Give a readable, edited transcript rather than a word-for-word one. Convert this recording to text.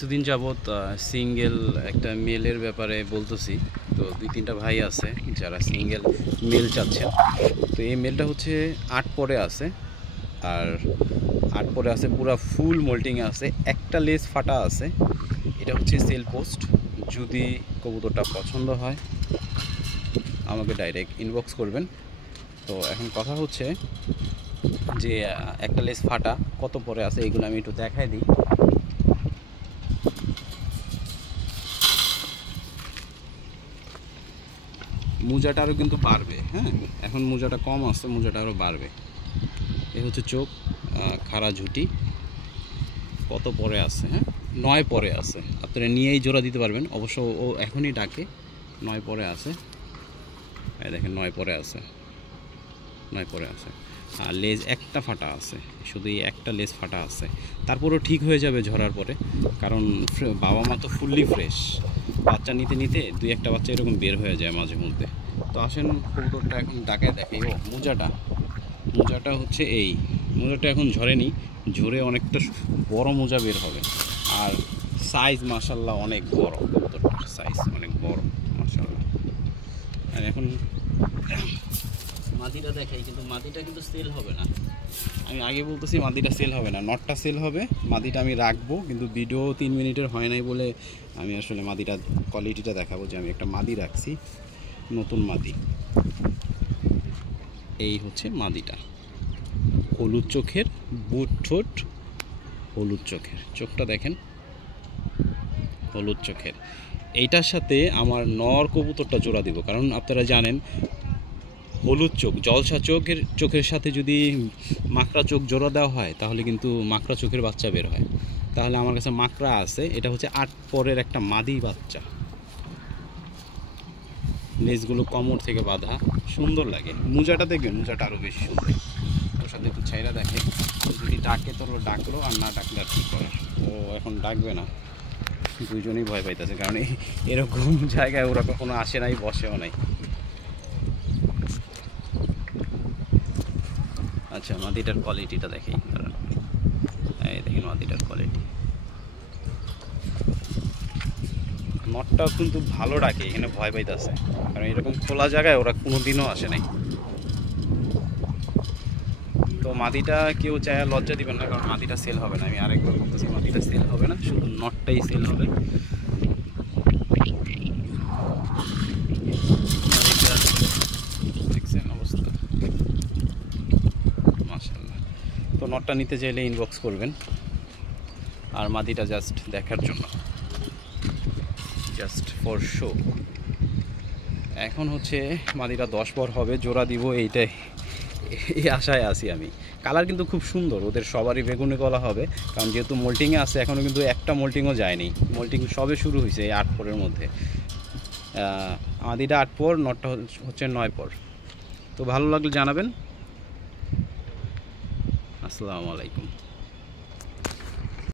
কিছুদিন যাবত সিঙ্গেল একটা মেলের ব্যাপারে বলতেছি। তো 2-3টা ভাই আছে যারা সিঙ্গেল মেল চাচ্ছেন। তো এই মেলটা হচ্ছে 8 পরে আছে, আর 8 পরে আছে, পুরো ফুল মোল্টিংয়ে আছে, একটা লেজ ফাটা আছে। এটা হচ্ছে সেল পোস্ট। যদি কবুতরটা পছন্দ হয় আমাকে ডাইরেক্ট ইনবক্স করবেন। তো এখন কথা হচ্ছে যে একটা লেজ ফাটা কত পরে আছে এগুলো আমি একটু দেখাই দিই। মোজাটা আরও কিন্তু বাড়বে, হ্যাঁ, এখন মোজাটা কম আছে, মোজাটা আরও বাড়বে। এ হচ্ছে চোখ, খাড়া ঝুঁটি, কত পরে আছে, হ্যাঁ 9 পরে আছে। আপনারা নিয়েই জোড়া দিতে পারবেন, অবশ্য ও এখনই ডাকে। 9 পরে আছে, এই দেখেন 9 পরে আছে, 9 পরে আছে। আর লেজ একটা ফাটা আছে, শুধু এই একটা লেজ ফাটা আছে। তারপরও ঠিক হয়ে যাবে ঝরার পরে, কারণ বাবা মা তো ফুললি ফ্রেশ। বাচ্চা নিতে নিতে 2-1টা বাচ্চা এরকম বের হয়ে যায় মাঝে মধ্যে। তো আসেন কবুতরটা এখন ডাকায় দেখে। ও মোজাটা হচ্ছে এই মোজাটা এখন ঝরেনি, ঝরে অনেকটা বড় মোজা বের হবে। আর সাইজ মাশাল্লাহ অনেক বড়, কবুতরটার সাইজ অনেক বড় মাশাল্লাহ। আর এখন মাদিটা দেখাই, কিন্তু মাদিটা কিন্তু সেল হবে না। আমি আগে বলতেছি মাদিটা সেল হবে না, নটটা সেল হবে, মাদিটা আমি রাখবো। কিন্তু ভিডিও 3 মিনিটের হয় নাই বলে আমি আসলে মাদিটা কোয়ালিটিটা দেখাবো যে আমি একটা মাদি রাখছি, নতুন মাদি। এই হচ্ছে মাদিটা, হলুদ চোখের, বুট ঠোঁট, হলুদ চোখের, চোখটা দেখেন হলুদ চোখের। এইটার সাথে আমার নর কবুতরটা জোড়া দিব, কারণ আপনারা জানেন হলুদ চোখ, জলসা চোখের সাথে যদি মাকড়া চোখ জোড়া দেওয়া হয় তাহলে কিন্তু মাকড়া চোখের বাচ্চা বের হয়। তাহলে আমার কাছে মাকড়া আছে, এটা হচ্ছে 8 পরের একটা মাদি বাচ্চা। লেজগুলো কোমর থেকে বাঁধা, সুন্দর লাগে। মোজাটা দেখবেন, মোজাটা আরও বেশি সুন্দর। ওর সাথে একটু ছাইরা দেখে, যদি ডাকে তো ডাকলো, আর না ডাকলে আর কী করে। ও এখন ডাকবে না, দুইজনেই ভয় পাইতেছে, কারণ এরকম জায়গায় ওরা কখনো আসে নাই, বসেও নাই। আচ্ছা, মাদিটার কোয়ালিটিটা দেখি, কারণ এই দেখেন মাদিটার কোয়ালিটি। নটটাও কিন্তু ভালো ডাকে, এখানে ভয় পাইতেছে, কারণ এরকম খোলা জায়গায় ওরা কোনো দিনও আসে নাই। তো মাদিটা কেউ চায় লজ্জা দিবেন না, কারণ মাদিটা সেল হবে না। আমি আরেকবার বলতেছি, মাদিটা সেল হবে না, শুধু নটটাই সেল হবে। দেখছেন অবস্থা, মাশাআল্লাহ। তো নটটা নিতে চাইলে ইনবক্স করবেন, আর মাদিটা জাস্ট দেখার জন্য, জাস্ট ফর শো। এখন হচ্ছে মাদিটা 10 পর হবে, জোড়া দিব, এইটাই এই আশায় আছি আমি। কালার কিন্তু খুব সুন্দর, ওদের সবারই বেগুনি গলা হবে, কারণ যেহেতু মোল্টিংয়ে আছে, এখনও কিন্তু একটা মোল্টিংও যায়নি, মোল্টিং সবে শুরু হয়েছে এই 8 পরের মধ্যে। মাদিটা 8 পর, নটটা হচ্ছে 9 পর। তো ভালো লাগলে জানাবেন। আসসালামু আলাইকুম।